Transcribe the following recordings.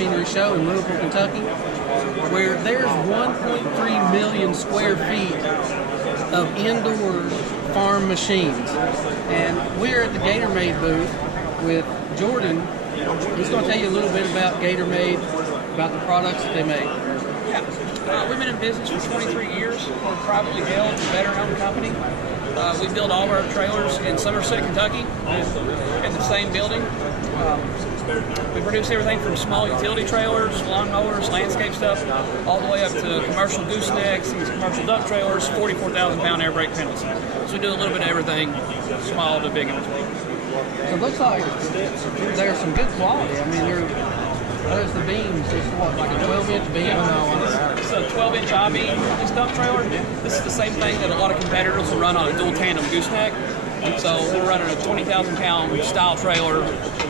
Machinery Show in Louisville, Kentucky, where there's 1.3 million square feet of indoor farm machines. And we're at the GatorMade booth with Jordan. He's going to tell you a little bit about GatorMade, about the products that they make. Yeah, we've been in business for 23 years. We're a privately held, veteran-owned company. We build all of our trailers in Somerset, Kentucky, in the same building. We produce everything from small utility trailers, lawn mowers, landscape stuff, all the way up to commercial goosenecks, these commercial dump trailers, 44,000-pound air brake panels. So we do a little bit of everything, small to big in between. So it looks like there's some good quality. I mean, there's the beams. It's what, like a 12-inch beam? It's a 12-inch I-beam, this dump trailer. This is the same thing that a lot of competitors will run on a dual tandem gooseneck. So we're running a 20,000-pound style trailer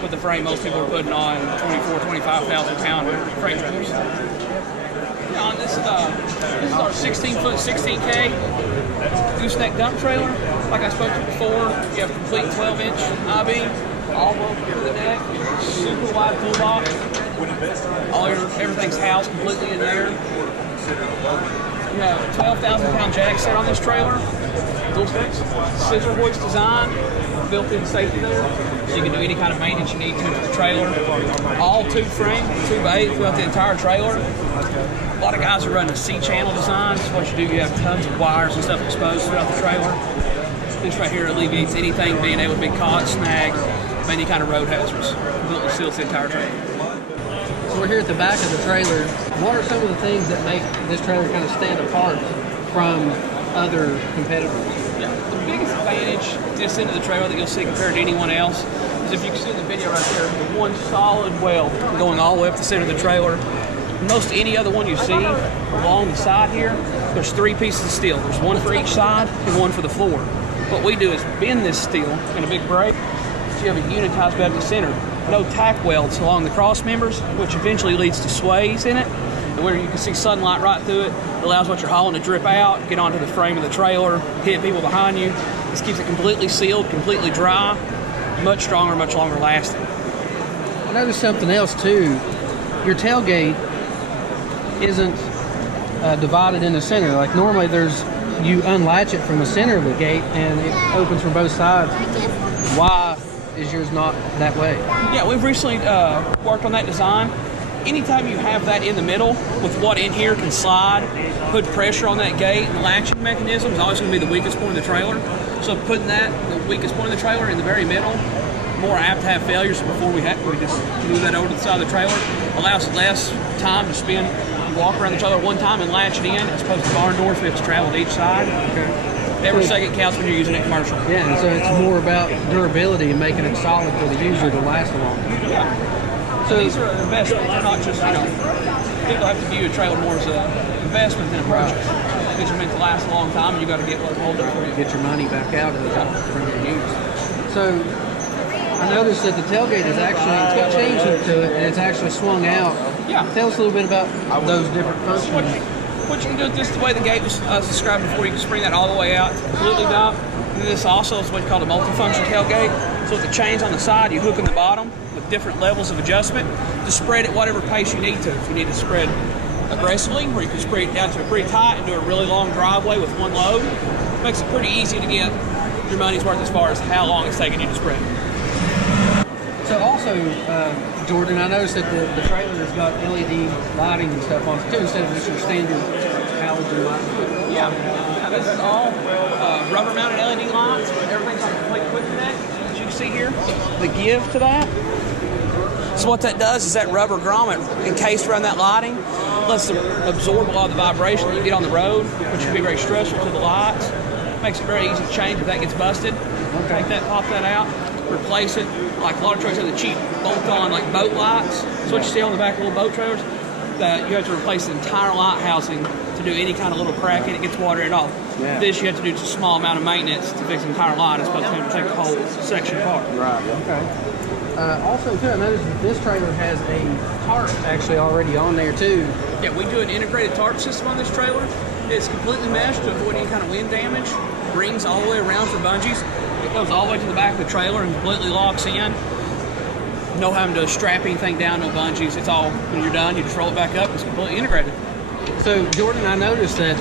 with the frame most people are putting on 25,000-pound freight trailers. Yeah, on this is our 16-foot, 16K gooseneck dump trailer. Like I spoke to before, you have a complete 12-inch I-beam, all woven to the neck, super wide toolbox. Everything's housed completely in there. You have a 12,000-pound jack set on this trailer. Scissor hoist design, built-in safety there, so you can do any kind of maintenance you need to the trailer. All tube frame, tube 8 throughout the entire trailer. A lot of guys are running a C-channel design. So what you do, you have tons of wires and stuff exposed throughout the trailer. This right here alleviates anything being able to be caught, snagged, any kind of road hazards. Completely seals the entire trailer. So we're here at the back of the trailer. What are some of the things that make this trailer kind of stand apart from other competitors? Yeah, the biggest advantage this end of the trailer that you'll see compared to anyone else is if you can see in the video right there, the one solid weld going all the way up the center of the trailer. Most any other one you see along the side here, there's 3 pieces of steel. There's one for each side and one for the floor. What we do is bend this steel in a big break so you have a unitized bed at the center. No tack welds along the cross members, which eventually leads to sways in it. And where you can see sunlight right through it, it allows what you're hauling to drip out, get onto the frame of the trailer, hit people behind you. This keeps it completely sealed, completely dry, much stronger, much longer lasting. I noticed something else too. Your tailgate isn't divided in the center. Like normally you unlatch it from the center of the gate and it opens from both sides. Why is yours not that way? Yeah, we've recently worked on that design. Anytime you have that in the middle with what in here can slide, put pressure on that gate, and the latching mechanism is always going to be the weakest point of the trailer. So putting that, the weakest point of the trailer, in the very middle, more apt to have failures. Before we just move that over to the side of the trailer, allows less time to spin, walk around the trailer one time and latch it in, as opposed to barn doors, we have to travel to each side. Okay. Every second counts when you're using it commercial. Yeah, and so it's more about durability and making it solid for the user to last a long time. Yeah. So these are investments. They're not just, people have to view a trailer more as an investment than a purchase. These are meant to last a long time, and you got to get what's holding it for you. Get your money back out of it from your use. So I noticed that the tailgate is actually, it's got chains hooked to it, and it's actually swung out. Yeah. Tell us a little bit about those different functions. What you can do is just the way the gate was described before. You can spring that all the way out, completely down. And this also is what's called a multifunction tailgate. So with the chains on the side, you hook in the bottom with different levels of adjustment to spread at whatever pace you need to. If you need to spread aggressively, or you can spread it down to a pretty tight and do a really long driveway with one load, it makes it pretty easy to get your money's worth as far as how long it's taking you to spread. So also, Jordan, I noticed that the trailer has got LED lighting and stuff on it too, instead of just your standard halogen lighting. Yeah, this is all rubber-mounted LED lights. Everything's on a complete quick connect. As you can see here, the give to that. So what that does is that rubber grommet encased around that lighting lets it absorb a lot of the vibration that you get on the road, which can be very stressful to the lights. Makes it very easy to change if that gets busted. Take that, pop that out, replace it. Like a lot of trailers have the cheap bolt-on like boat lights. So what you see on the back of little boat trailers, that you have to replace the entire light housing to do any kind of little crack in it, gets water in it off. Yeah. This you have to do just a small amount of maintenance to fix the entire light as opposed to having to take the whole section apart. Right, okay. Also too, I noticed that this trailer has a tarp actually already on there too. Yeah, we do an integrated tarp system on this trailer. It's completely meshed to avoid any kind of wind damage. Rings all the way around for bungees. It goes all the way to the back of the trailer and completely locks in. No having to strap anything down, no bungees. It's all, when you're done, you just roll it back up. It's completely integrated. So, Jordan, I noticed that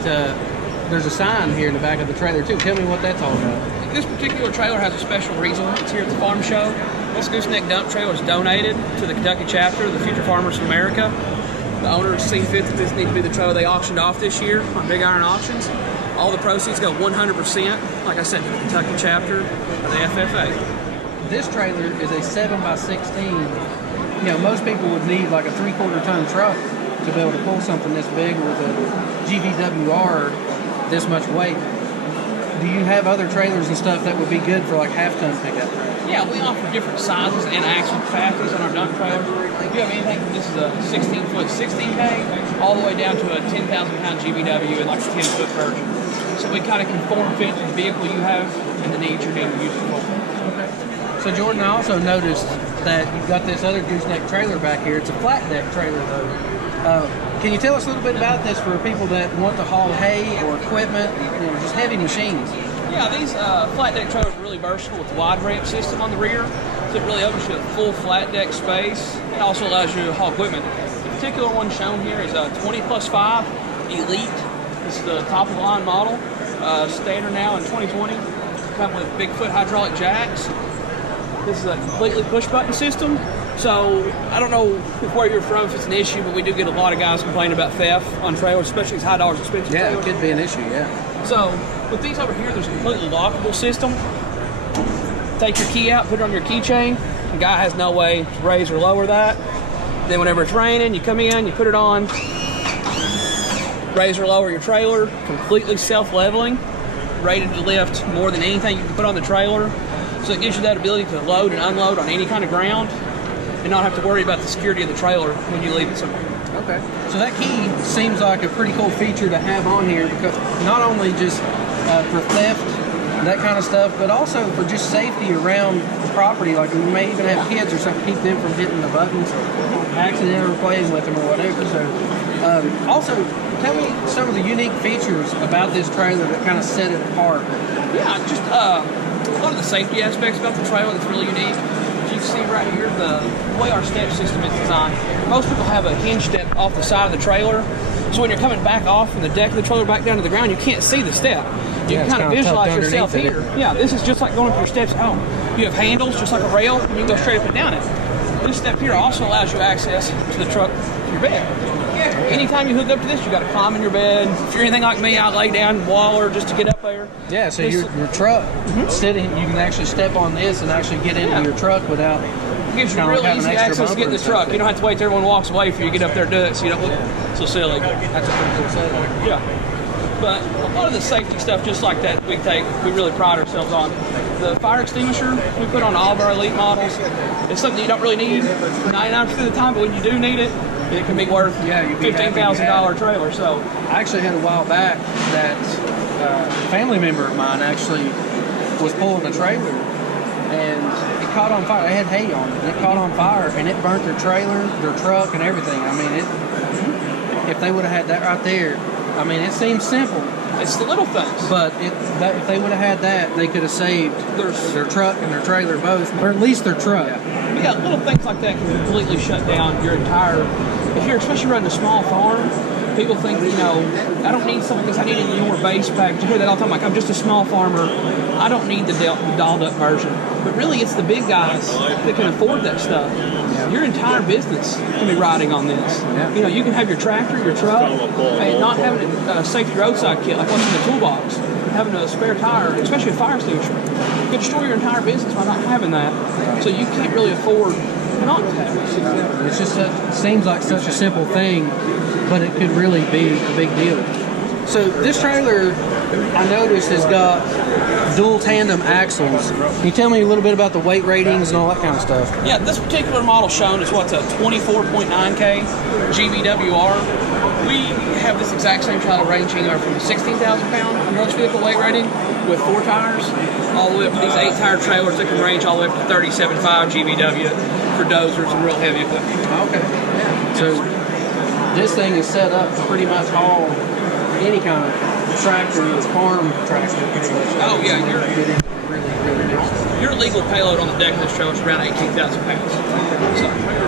there's a sign here in the back of the trailer, too. Tell me what that's all about. This particular trailer has a special reason. It's here at the farm show. This gooseneck dump trailer was donated to the Kentucky chapter of the Future Farmers of America. The owners see fit that this needs to be the trailer they auctioned off this year on Big Iron Auctions. All the proceeds go 100%, like I said, to the Kentucky chapter of the FFA. This trailer is a 7x16. You know, most people would need like a 3/4 ton truck to be able to pull something this big with a GVWR this much weight. Do you have other trailers and stuff that would be good for like half-ton pickup? Yeah, we offer different sizes and axle capacities on our dump trailers. You have anything from this is a 16-foot 16K all the way down to a 10,000-pound GVW and like a 10-foot version. So we kind of conform fit to the vehicle you have and the needs you're going to use it for. Okay. So Jordan, I also noticed that you've got this other gooseneck trailer back here. It's a flat deck trailer though. Can you tell us a little bit about this for people that want to haul hay or equipment, you know, just heavy machines? Yeah, these flat deck trailers are really versatile with the wide ramp system on the rear. So it really opens you a full flat deck space and also allows you to haul equipment. The particular one shown here is a 20+5 Elite. This is the top of the line model, standard now in 2020. Come with Bigfoot hydraulic jacks. This is a completely push button system. So I don't know where you're from if it's an issue, but we do get a lot of guys complaining about theft on trailers, especially these high dollars expensive trailers. Yeah, it could be an issue, yeah. So with these over here, there's a completely lockable system. Take your key out, put it on your keychain. The guy has no way to raise or lower that. Then whenever it's raining, you come in, you put it on, raise or lower your trailer, completely self-leveling, rated to lift more than anything you can put on the trailer. So it gives you that ability to load and unload on any kind of ground and not have to worry about the security of the trailer when you leave it somewhere. Okay. So that key seems like a pretty cool feature to have on here because not only just for theft and that kind of stuff, but also for just safety around the property. Like we may even have kids or something, keep them from hitting the buttons, accidentally playing with them or whatever. So also, tell me some of the unique features about this trailer that kind of set it apart. Yeah, just a lot of the safety aspects about the trailer that's really unique. As you can see right here, the way our step system is designed. Most people have a hinge step off the side of the trailer, so when you're coming back off from the deck of the trailer back down to the ground, you can't see the step. You can kind of visualize yourself here. Yeah, this is just like going up your steps at home. You have handles just like a rail, and you can go straight up and down it. This step here also allows you access to the truck to your bed. Anytime you hook up to this, you got to climb in your bed. If you're anything like me, I lay down and waller just to get up there. Yeah, so your truck, sitting, you can actually step on this and actually get into your truck without. It gives you real easy access to get in the truck. You don't have to wait till everyone walks away for you to get up there and do it, so you don't look so silly. That's a pretty cool setup. Yeah. But a lot of the safety stuff just like that we really pride ourselves on. The fire extinguisher we put on all of our Elite models is something you don't really need 99% of the time, but when you do need it, it can be worth $15,000 trailer. So I actually had a while back that a family member of mine actually was pulling a trailer and it caught on fire. They had hay on it. It caught on fire and it burnt their trailer, their truck, and everything. I mean, if they would have had that right there, I mean, it seems simple. It's the little things. But if they would have had that, they could have saved their truck and their trailer both, or at least their truck. Yeah, little things like that can completely shut down your entire. If you're especially running a small farm, people think, you know, I don't need something because I need a newer base package. You hear that all the time, like, I'm just a small farmer. I don't need the dolled up version. But really, it's the big guys that can afford that stuff. Your entire business can be riding on this. Yeah. You know, you can have your tractor, your truck, and not having a safety roadside kit like what's in the toolbox. Having a spare tire, especially a fire extinguisher, you can destroy your entire business by not having that. So you can't really afford not to have it. It's just it seems like such a simple thing, but it could really be a big deal. So this trailer, I noticed, has got dual tandem axles. Can you tell me a little bit about the weight ratings and all that kind of stuff? Yeah, this particular model shown is what's a 24.9K GVWR. We have this exact same trailer ranging from a 16,000-pound gross vehicle weight rating with 4 tires, all the way up to these 8-tire trailers that can range all the way up to 37.5 GVW for dozers and real heavy equipment. Okay. Yeah. So this thing is set up to pretty much haul any kind of tractor, farm tractor. Oh yeah, you're really big. your legal payload on the deck of this trailer is around 18,000 pounds. So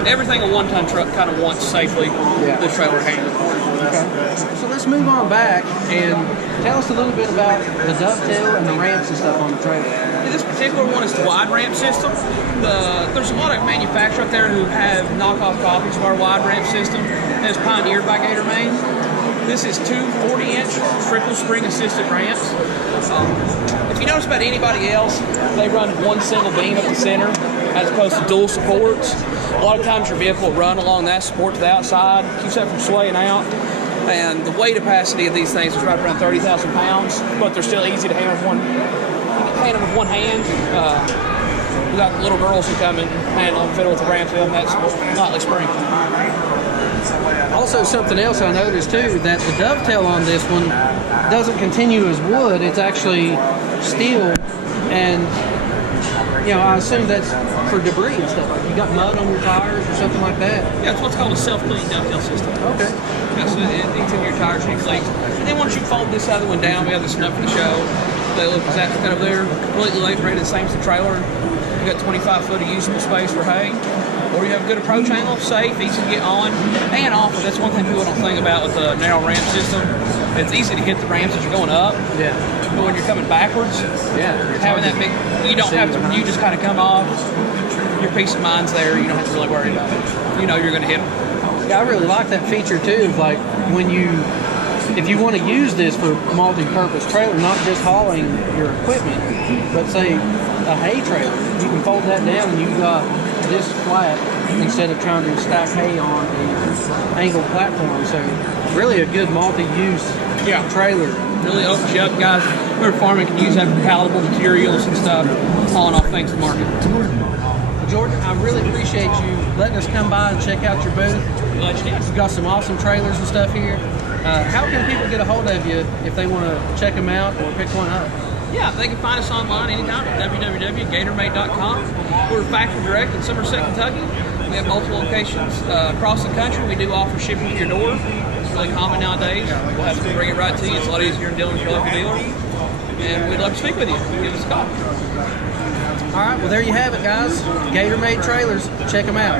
everything a one-ton truck kind of wants safely, this trailer handles. Okay. So let's move on back and tell us a little bit about the dovetail and the ramps and stuff on the trailer. This particular one is the wide ramp system. There's a lot of manufacturers out there who have knockoff copies of our wide ramp system that is pioneered by GatorMade. This is two 40-inch triple spring assisted ramps. If you notice about anybody else, they run one single beam at the center as opposed to dual supports. A lot of times your vehicle will run along that support to the outside, keeps that from swaying out. And the weight capacity of these things is right around 30,000 pounds, but they're still easy to handle with one hand. We got little girls who come and handle and fiddle with the ramp wheel, and that's nightly spring. Also, something else I noticed too, that the dovetail on this one doesn't continue as wood, it's actually steel, and I assume that's for debris and stuff. Like you got mud on your tires or something like that. Yeah, it's what's called a self-cleaning dovetail system. Okay. Yeah, so it eats in your tires and cleans. And then once you fold this other one down, we have the snuff in the show. They look exactly kind of there, completely labor-rated, same as the trailer. You got 25 foot of usable space for hay. Or you have a good approach angle, safe, easy to get on and off. That's one thing people don't think about with the narrow ramp system. It's easy to hit the ramps as you're going up. Yeah. But when you're coming backwards, having that big, you don't have to, you just kind of come off. Your peace of mind's there. You don't have to really worry about it. You know you're going to hit them. Yeah, I really like that feature too. Like if you want to use this for multi-purpose trailer, not just hauling your equipment, but say a hay trailer, you can fold that down and you've got this flat instead of trying to stack hay on an angled platform. So really a good multi-use trailer. Really opens you up, guys. Where farming can use that for palatable materials and stuff, hauling off things to market. Jordan, I really appreciate you letting us come by and check out your booth. You've got some awesome trailers and stuff here. How can people get a hold of you if they want to check them out or pick one up? Yeah, they can find us online anytime at www.gatormade.com. We're factory direct in Somerset, Kentucky. We have multiple locations across the country. We do offer shipping to your door. It's really common nowadays. We'll have to bring it right to you. It's a lot easier than dealing with your local dealer. And we'd love to speak with you. Give us a call. All right, well, there you have it, guys. GatorMade Trailers. Check them out.